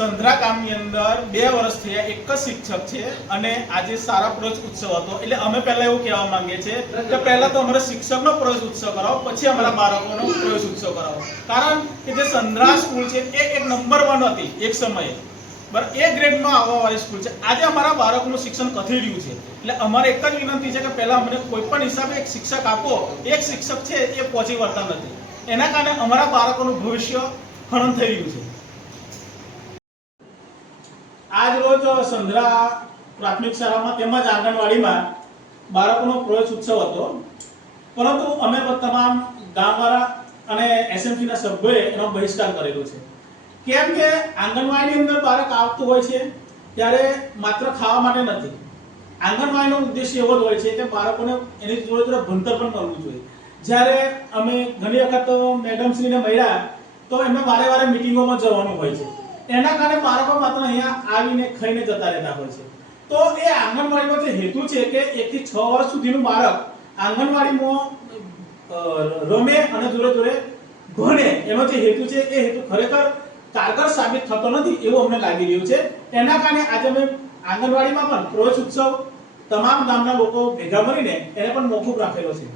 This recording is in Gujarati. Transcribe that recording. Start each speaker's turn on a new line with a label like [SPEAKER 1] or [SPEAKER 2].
[SPEAKER 1] સંધરા ગામની અંદર બે વર્ષ થયા એક જ શિક્ષક છે અને આજે સારા પ્રવેશ ઉત્સવ હતો. એટલે અમે પહેલા એવું કહેવા માંગીએ છીએ કે પહેલા તો અમારે શિક્ષકનો પ્રવેશ ઉત્સવ કરાવો, પછી અમારા બાળકોનો પ્રવેશ ઉત્સવ કરાવો. કારણ કે જે સંધરા સ્કૂલ છે એ એક નંબર વન હતી એક સમયે. બરાબર, એ ગ્રેડમાં આવવાવાળી સ્કૂલ છે. આજે અમારા બાળકોનું શિક્ષણ કથી રહ્યું છે. એટલે અમારે એક જ વિનંતી છે કે પહેલા અમને કોઈ પણ હિસાબે એક શિક્ષક આપો. એક શિક્ષક છે એ પહોંચી વળતા નથી. એના કારણે અમારા બાળકોનું ભવિષ્ય હરણ થઈ રહ્યું છે. આજ રોજ સંધરા પ્રાથમિક શાળામાં તેમજ આંગણવાડીમાં બાળકોનો પ્રવેશ ઉત્સવ હતો. પરંતુ અમે તમામ ગામવાળા અને એસએમસીના સભ્યોએ એનો બહિષ્કાર કરેલો છે. કેમ કે આંગણવાડીની અંદર બાળક આવતું હોય છે ત્યારે માત્ર ખાવા માટે નથી. આંગણવાડીનો ઉદ્દેશ્ય એવો જ હોય છે કે બાળકોને એની જોડે જોડે ભણતર પણ કરવું જોઈએ. જ્યારે અમે ઘણી વખત મેડમશ્રીને મળ્યા તો એમને વારે વારે મિટિંગોમાં જવાનું હોય છે. એના કારણે બાળકો માત્ર અહીંયા આવીને ખાઈને જતા રહેતા હોય છે. તો એ આંગણવાડીનો જે હેતુ છે કે એકથી છ વર્ષ સુધીનું બાળક આંગણવાડીમાં રમે અને જોડે જોડે ભણે. એનો જે હેતુ છે એ હેતુ ખરેખર કારગર સાબિત થતો નથી એવું અમને લાગી રહ્યું છે. એના કારણે આજે અમે આંગણવાડીમાં પણ પ્રવેશ ઉત્સવ તમામ ગામના લોકો ભેગા મળીને એને પણ મોકૂફ રાખેલો છે.